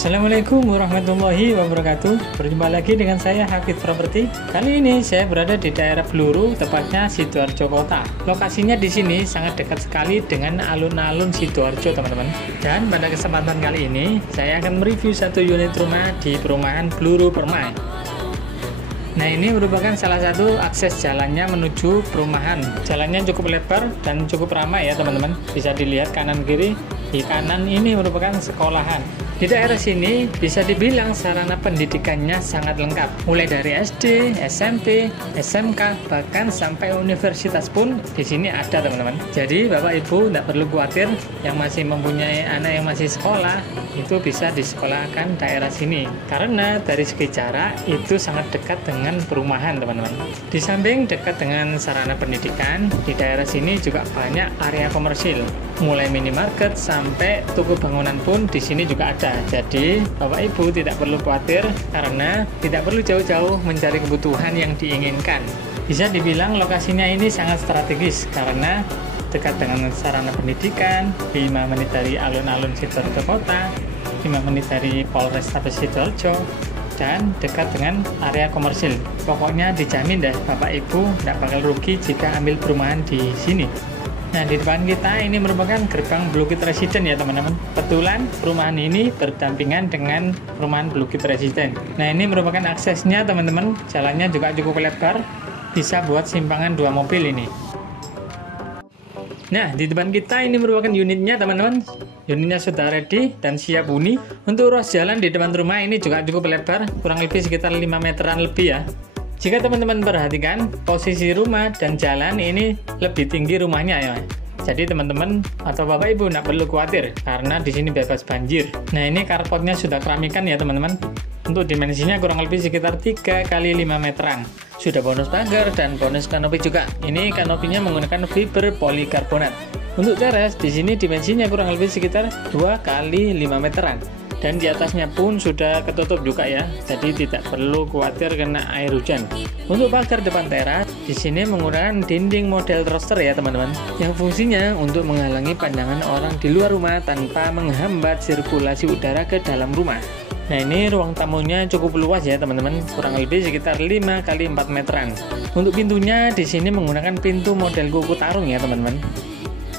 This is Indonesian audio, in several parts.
Assalamualaikum warahmatullahi wabarakatuh. Berjumpa lagi dengan saya Hafidz Property. Kali ini saya berada di daerah Bluru, tepatnya Sidoarjo Kota. Lokasinya di sini sangat dekat sekali dengan alun-alun Sidoarjo, teman-teman. Dan pada kesempatan kali ini saya akan mereview satu unit rumah di perumahan Bluru Permai. Nah, ini merupakan salah satu akses jalannya menuju perumahan. Jalannya cukup lebar dan cukup ramai ya, teman-teman. Bisa dilihat kanan kiri. Di kanan ini merupakan sekolahan. Di daerah sini bisa dibilang sarana pendidikannya sangat lengkap. Mulai dari SD, SMP, SMK, bahkan sampai universitas pun di sini ada, teman-teman. Jadi Bapak Ibu tidak perlu khawatir, yang masih mempunyai anak yang masih sekolah itu bisa disekolahkan daerah sini. Karena dari segi jarak itu sangat dekat dengan perumahan, teman-teman. Di samping dekat dengan sarana pendidikan, di daerah sini juga banyak area komersil. Mulai minimarket sampai toko bangunan pun di sini juga ada. Jadi Bapak Ibu tidak perlu khawatir karena tidak perlu jauh-jauh mencari kebutuhan yang diinginkan. Bisa dibilang lokasinya ini sangat strategis karena dekat dengan sarana pendidikan, 5 menit dari alun-alun Sidoarjo Kota, 5 menit dari Polrestabes Sidoarjo, dan dekat dengan area komersil. Pokoknya dijamin deh Bapak Ibu tidak bakal rugi jika ambil perumahan di sini. Nah, di depan kita ini merupakan gerbang Blukit Residen ya, teman-teman. Kebetulan perumahan ini berdampingan dengan perumahan Blukit Residen. Nah, ini merupakan aksesnya, teman-teman. Jalannya juga cukup lebar, bisa buat simpangan 2 mobil ini. Nah, di depan kita ini merupakan unitnya, teman-teman. Unitnya sudah ready dan siap huni. Untuk ruas jalan di depan rumah ini juga cukup lebar, kurang lebih sekitar 5 meteran lebih ya. Jika teman-teman perhatikan, posisi rumah dan jalan ini lebih tinggi rumahnya ya. Jadi teman-teman atau Bapak Ibu tidak perlu khawatir karena di sini bebas banjir. Nah, ini carportnya sudah keramikan ya, teman-teman. Untuk dimensinya kurang lebih sekitar 3 kali 5 meteran. Sudah bonus pagar dan bonus kanopi juga. Ini kanopinya menggunakan fiber polikarbonat. Untuk teras di sini dimensinya kurang lebih sekitar 2 kali 5 meteran. Dan di atasnya pun sudah ketutup juga ya, jadi tidak perlu khawatir kena air hujan. Untuk pagar depan teras, di sini menggunakan dinding model thruster ya, teman-teman, yang fungsinya untuk menghalangi pandangan orang di luar rumah tanpa menghambat sirkulasi udara ke dalam rumah. Nah, ini ruang tamunya cukup luas ya, teman-teman, kurang lebih sekitar 5 kali 4 meteran. Untuk pintunya di sini menggunakan pintu model kuku tarung ya, teman-teman,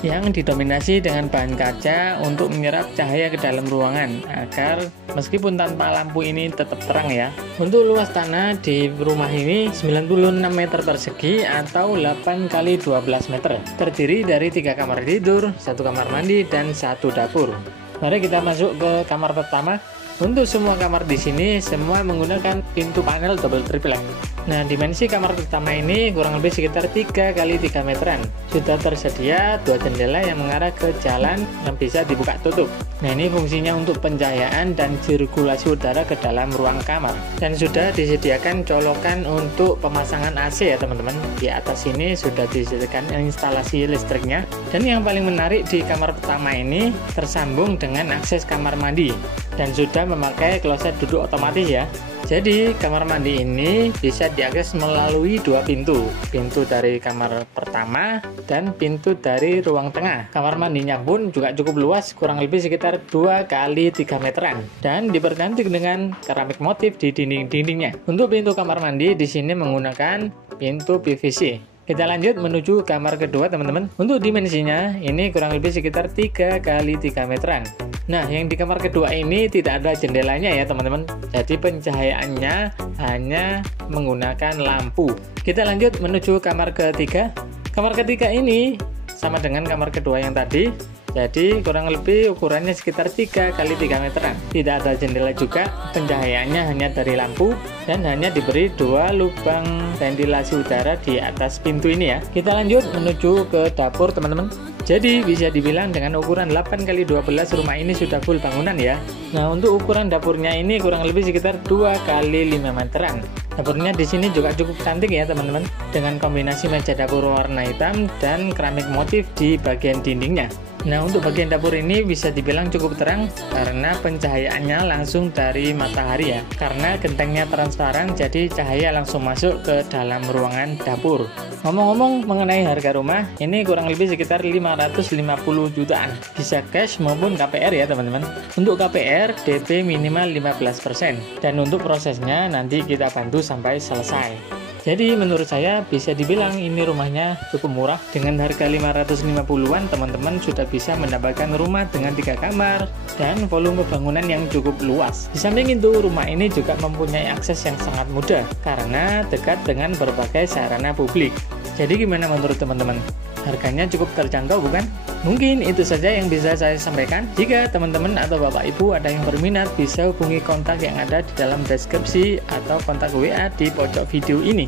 yang didominasi dengan bahan kaca untuk menyerap cahaya ke dalam ruangan agar meskipun tanpa lampu ini tetap terang ya. Untuk luas tanah di rumah ini 96 meter persegi atau 8 kali 12 meter. Terdiri dari 3 kamar tidur, 1 kamar mandi, dan 1 dapur. Mari kita masuk ke kamar pertama. Untuk semua kamar di sini semua menggunakan pintu panel double triplek. Nah, dimensi kamar pertama ini kurang lebih sekitar 3 kali 3 meteran. Sudah tersedia 2 jendela yang mengarah ke jalan yang bisa dibuka tutup. Nah, ini fungsinya untuk pencahayaan dan sirkulasi udara ke dalam ruang kamar. Dan sudah disediakan colokan untuk pemasangan AC ya, teman-teman. Di atas ini sudah disediakan instalasi listriknya. Dan yang paling menarik di kamar pertama ini tersambung dengan akses kamar mandi dan sudah memakai kloset duduk otomatis ya. Jadi kamar mandi ini bisa diakses melalui 2 pintu. Pintu dari kamar pertama dan pintu dari ruang tengah. Kamar mandinya pun juga cukup luas, kurang lebih sekitar 2 kali 3 meteran. Dan diperganti dengan keramik motif di dinding-dindingnya. Untuk pintu kamar mandi di sini menggunakan pintu PVC. Kita lanjut menuju kamar kedua, teman-teman. Untuk dimensinya ini kurang lebih sekitar 3 kali 3 meteran. Nah, yang di kamar kedua ini tidak ada jendelanya ya, teman-teman. Jadi pencahayaannya hanya menggunakan lampu. Kita lanjut menuju kamar ketiga. Kamar ketiga ini sama dengan kamar kedua yang tadi. Jadi kurang lebih ukurannya sekitar 3 kali 3 meteran. Tidak ada jendela juga, pencahayaannya hanya dari lampu dan hanya diberi 2 lubang ventilasi udara di atas pintu ini ya. Kita lanjut menuju ke dapur, teman-teman. Jadi bisa dibilang dengan ukuran 8 kali 12 rumah ini sudah full bangunan ya. Nah, untuk ukuran dapurnya ini kurang lebih sekitar 2 kali 5 meteran. Dapurnya di sini juga cukup cantik ya, teman-teman, dengan kombinasi meja dapur warna hitam dan keramik motif di bagian dindingnya. Nah, untuk bagian dapur ini bisa dibilang cukup terang karena pencahayaannya langsung dari matahari ya. Karena gentengnya transparan, jadi cahaya langsung masuk ke dalam ruangan dapur. Ngomong-ngomong mengenai harga rumah, ini kurang lebih sekitar 550 jutaan. Bisa cash maupun KPR ya teman-teman. Untuk KPR, DP minimal 15%. Dan untuk prosesnya nanti kita bantu sampai selesai. Jadi menurut saya bisa dibilang ini rumahnya cukup murah. Dengan harga 550-an teman-teman sudah bisa mendapatkan rumah dengan 3 kamar dan volume bangunan yang cukup luas. Di samping itu rumah ini juga mempunyai akses yang sangat mudah karena dekat dengan berbagai sarana publik. Jadi gimana menurut teman-teman? Harganya cukup terjangkau bukan? Mungkin itu saja yang bisa saya sampaikan. Jika teman-teman atau Bapak Ibu ada yang berminat, bisa hubungi kontak yang ada di dalam deskripsi atau kontak WA di pojok video ini.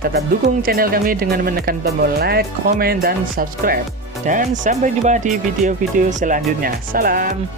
Tetap dukung channel kami dengan menekan tombol like, komen, dan subscribe. Dan sampai jumpa di video-video selanjutnya. Salam!